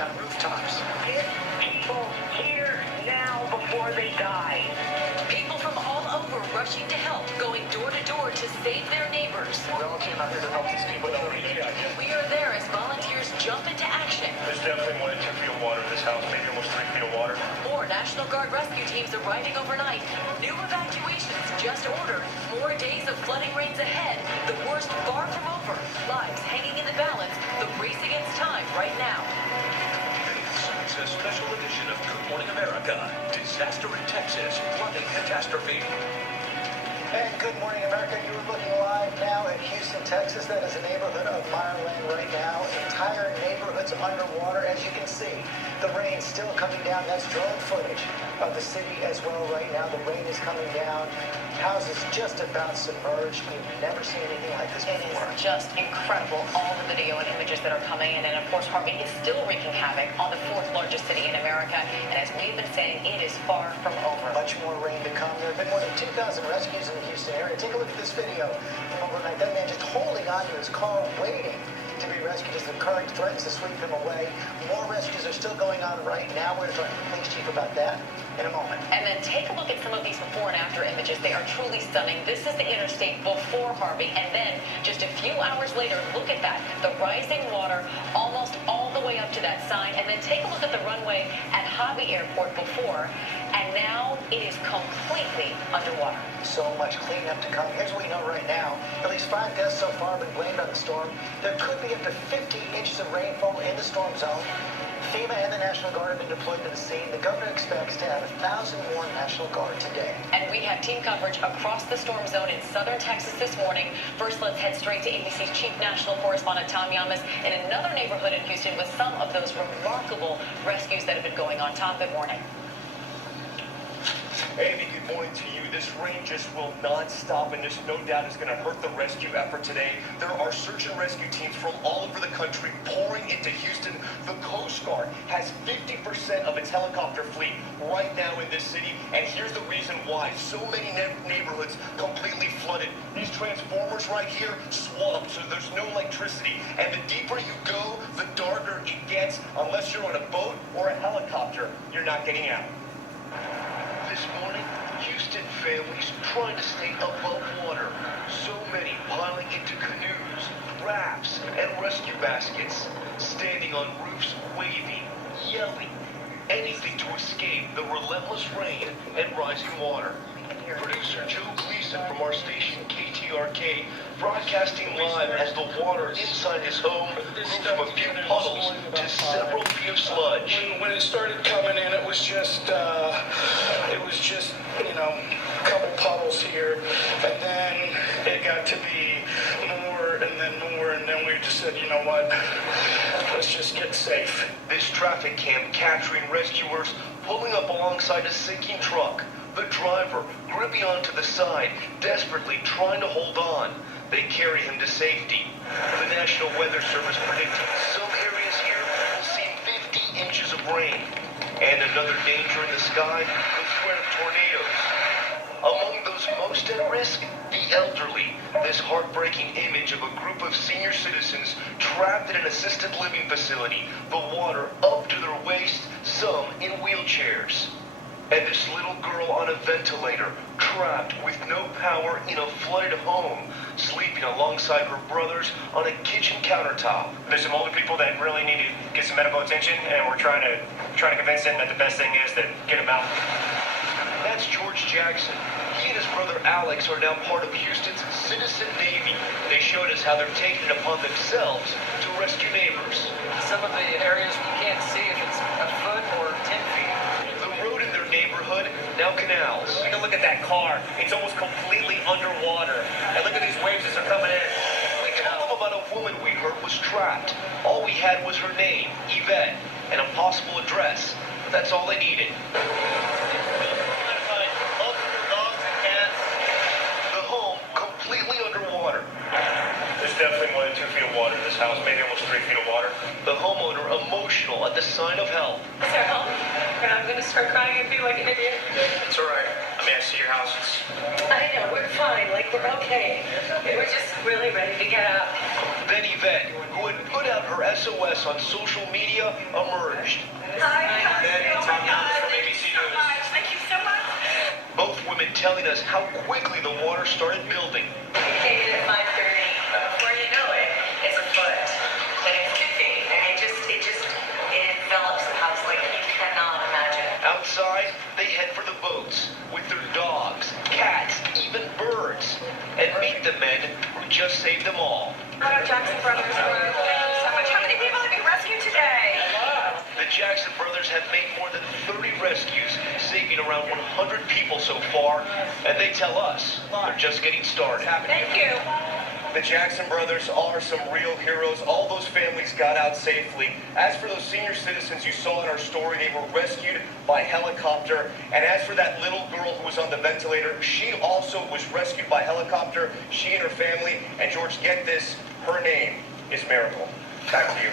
on rooftops. Get people here now before they die. People from all over rushing to help, going door to door to save their neighbors. We're all came out here to help these people. We are there as volunteers jump into action. There's definitely more than 2 feet of water in this house, maybe almost 3 feet of water. More National Guard rescue teams arriving overnight. New evacuations just ordered. More days of flooding rains ahead. The worst far from over. Lives hanging in the balance. The race against time right now. This is a special edition of Good Morning America. Disaster in Texas. Flooding catastrophe. And Good Morning America, you are looking live now at Houston, Texas. That is a neighborhood of Meyerland right now. Entire neighborhoods underwater, as you can see. The rain still coming down. That's drone footage of the city as well right now. The rain is coming down. Houses just about submerged. We've never seen anything like this before. It is just incredible, all the video and images that are coming in. And of course, Harvey is still wreaking havoc on the 4th largest city in America. And as we've been saying, it is far from over. Much more rain to come. There have been more than 2,000 rescues in the Houston area. Take a look at this video from overnight. That man just holding onto his car, waiting to be rescued as the current threatens to sweep him away. More rescues are still going on right now. We're talking to the police chief about that in a moment. And then take a look at some of these before and after images. They are truly stunning. This is the interstate before Harvey. And then just a few hours later, look at that. The rising water almost all the way up to that sign. And then take a look at the runway at Hobby Airport before. And now it is completely underwater. So much cleanup to come. Here's what we know right now. At least 5 deaths so far have been blamed on the storm. There could be up to 50 inches of rainfall in the storm zone. FEMA and the National Guard have been deployed to the scene. The governor expects to have 1,000 more National Guard today. And we have team coverage across the storm zone in southern Texas this morning. First, let's head straight to ABC's chief national correspondent, Tom Yamas, in another neighborhood in Houston with some of those remarkable rescues that have been going on. Tom, good morning. Andy, good morning to you. This rain just will not stop, and this no doubt is going to hurt the rescue effort today. There are search and rescue teams from all over the country pouring into Houston. The Coast Guard has 50% of its helicopter fleet right now in this city, and here's the reason why. So many neighborhoods completely flooded. These transformers right here swamped, so there's no electricity. And the deeper you go, the darker it gets. Unless you're on a boat or a helicopter, you're not getting out. This morning, Houston families trying to stay above water. So many piling into canoes, rafts, and rescue baskets. Standing on roofs, waving, yelling. Anything to escape the relentless rain and rising water. Producer Joe Gleason from our station KTRK broadcasting live as the water inside his home grew from a few puddles to several feet of sludge. When it started coming in, it was just you know, a couple puddles here, and then it got to be more, and then we just said, you know what, let's just get safe. This traffic cam capturing rescuers pulling up alongside a sinking truck. The driver gripping onto the side, desperately trying to hold on. They carry him to safety. The National Weather Service predicting some areas here will see 50 inches of rain. And another danger in the sky, the threat of tornadoes. Among those most at risk, the elderly. This heartbreaking image of a group of senior citizens trapped in an assisted living facility, the water up to their waist, some in wheelchairs. And this little girl on a ventilator, trapped with no power in a flooded home, sleeping alongside her brothers on a kitchen countertop. There's some older people that really need to get some medical attention, and we're trying to convince them that the best thing is to get them out. That's George Jackson. He and his brother Alex are now part of Houston's Citizen Navy. They showed us how they're taking it upon themselves to rescue neighbors. Some of the areas you can't see if it's a foot or 10 feet. Neighborhood, now canals. Take a look at that car. It's almost completely underwater. And look at these waves as they're coming in. We told them about a woman we heard was trapped. All we had was her name, Yvette, and a possible address. But that's all they needed. The home completely underwater. There's definitely more than 2 feet of water in this house, maybe almost 3 feet of water. The homeowner emotional at the sign of help. Is there help? And I'm going to start crying and feel like an idiot. It's all right. I mean, I see your house. I know, we're fine. Like, we're okay. We're just really ready to get out. Then Yvette, who had put out her SOS on social social media emerged. Hi, Tom Young from ABC News. Thank you so much. Both women telling us how quickly the water started building. It came in at 5:30, but before you know it, it's a foot. Then it's 2 feet, and it envelops the house like you cannot imagine. Outside, they head for the boats with their dogs, cats, even birds, and meet the men who just saved them all. Our Jackson Brothers crew, thank you so much. How many people have you rescued today? The Jackson brothers have made more than 30 rescues, saving around 100 people so far, and they tell us they're just getting started. Thank you. The Jackson brothers are some real heroes. All those families got out safely. As for those senior citizens you saw in our story, they were rescued by helicopter. And as for that little girl who was on the ventilator, she also was rescued by helicopter. She and her family. And George, get this, her name is Miracle. Back to you.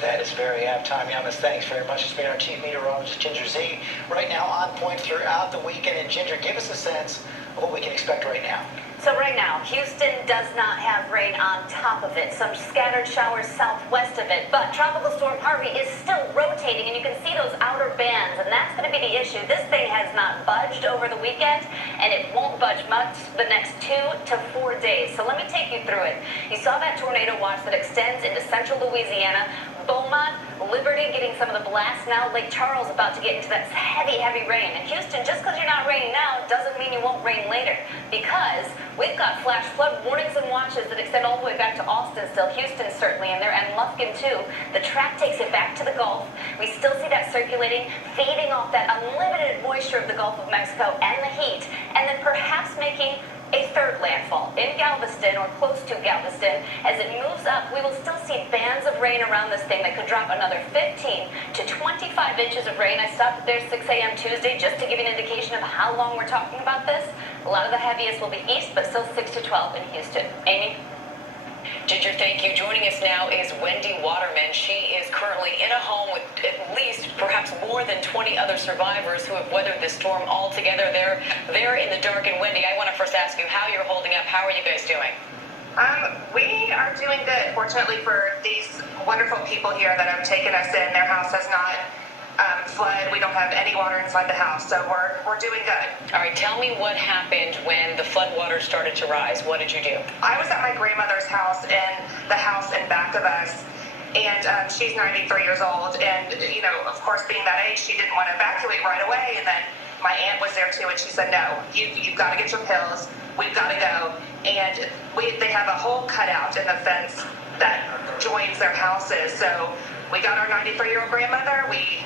That is very apt, Tom Yamas. Thanks very much. It's been our chief meteorologist, Ginger Z. Right now, on point throughout the weekend. And Ginger, give us a sense of what we can expect right now. So right now, Houston does not have rain on top of it. Some scattered showers southwest of it. But Tropical Storm Harvey is still rotating, and you can see those outer bands, and that's going to be the issue. This thing has not budged over the weekend, and it won't budge much the next 2 to 4 days. So let me take you through it. You saw that tornado watch that extends into central Louisiana. Beaumont, Liberty getting some of the blasts now. Lake Charles about to get into that heavy, heavy rain. And Houston, just because you're not raining now doesn't mean you won't rain later. Because we've got flash flood warnings and watches that extend all the way back to Austin still. Houston certainly in there, and Lufkin too. The track takes it back to the Gulf. We still see that circulating, feeding off that unlimited moisture of the Gulf of Mexico and the heat, and then perhaps making a third landfall in Galveston or close to Galveston. As it moves up, we will still see bands of rain around this thing that could drop another 15 to 25 inches of rain. I stopped there 6 a.m. Tuesday just to give you an indication of how long we're talking about this. A lot of the heaviest will be east, but still 6 to 12 in Houston. Amy? Ginger, thank you. Joining us now is Wendy Waterman. She is currently in a home with at least, perhaps more than 20 other survivors who have weathered this storm all together. They're in the dark. And Wendy, I want to first ask you how you're holding up. How are you guys doing? We are doing good. Fortunately for these wonderful people here that have taken us in, their house has not flooded. We don't have any water inside the house, so we're doing good. All right, tell me what happened when the flood water started to rise. What did you do? I was at my grandmother's house in the house in back of us, and she's 93 years old, and, you know, of course, being that age, she didn't want to evacuate right away, and then my aunt was there too, and she said, no, you've got to get your pills, we've got to go, and they have a hole cut out in the fence that joins their houses, so we got our 93-year-old grandmother, we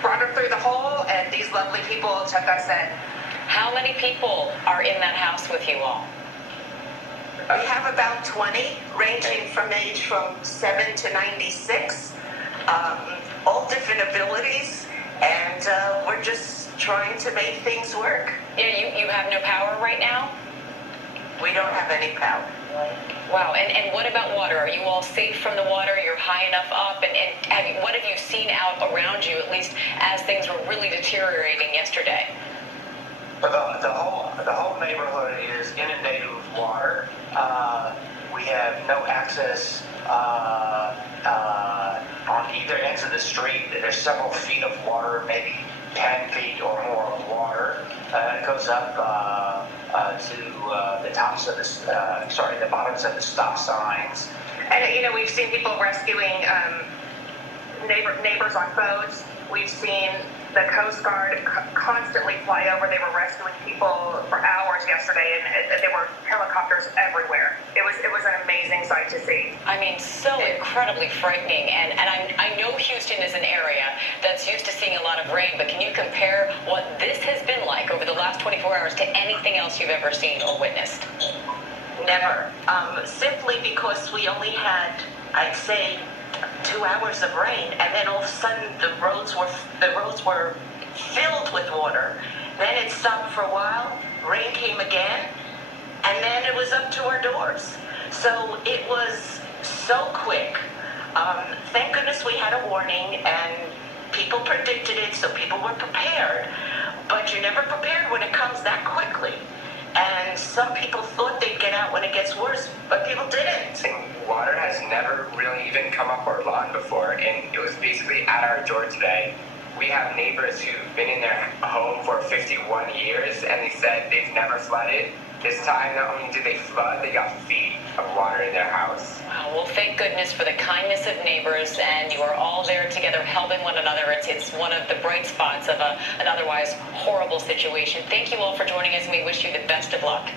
brought her through the hole, and these lovely people took us in. How many people are in that house with you all? We have about 20, ranging from age from 7 to 96, all different abilities, and we're just trying to make things work. Yeah, you have no power right now? We don't have any power. Wow, and what about water? Are you all safe from the water? You're high enough up, and what have you seen out around you, at least as things were really deteriorating yesterday? The whole neighborhood is inundated with water. We have no access on either ends of the street. There's several feet of water, maybe 10 feet or more of water. It goes up to the tops of the bottoms of the stop signs. And, you know, we've seen people rescuing neighbors on boats. We've seen the Coast Guard constantly fly over. They were rescuing people for hours yesterday, and there were helicopters everywhere. It was an amazing sight to see. I mean, so incredibly frightening. And I know Houston is an area that's used to seeing a lot of rain, but can you compare what this has been like over the last 24 hours to anything else you've ever seen or witnessed? Never. Simply because we only had, I'd say, 2 hours of rain, and then all of a sudden the roads were filled with water. Then it stopped for a while, rain came again, and then it was up to our doors. So it was so quick. Thank goodness we had a warning, and people predicted it, so people were prepared. But you're never prepared when it comes that quickly. And some people thought they'd get out when it gets worse, but people didn't. And water has never really even come up our lawn before, and it was basically at our door today. We have neighbors who've been in their home for 51 years, and they said they've never flooded. This time, not only did they flood, they got feet of water in their house. Wow, well, thank goodness for the kindness of neighbors, and you are all there together helping one another. It's one of the bright spots of an otherwise horrible situation. Thank you all for joining us, and we wish you the best of luck.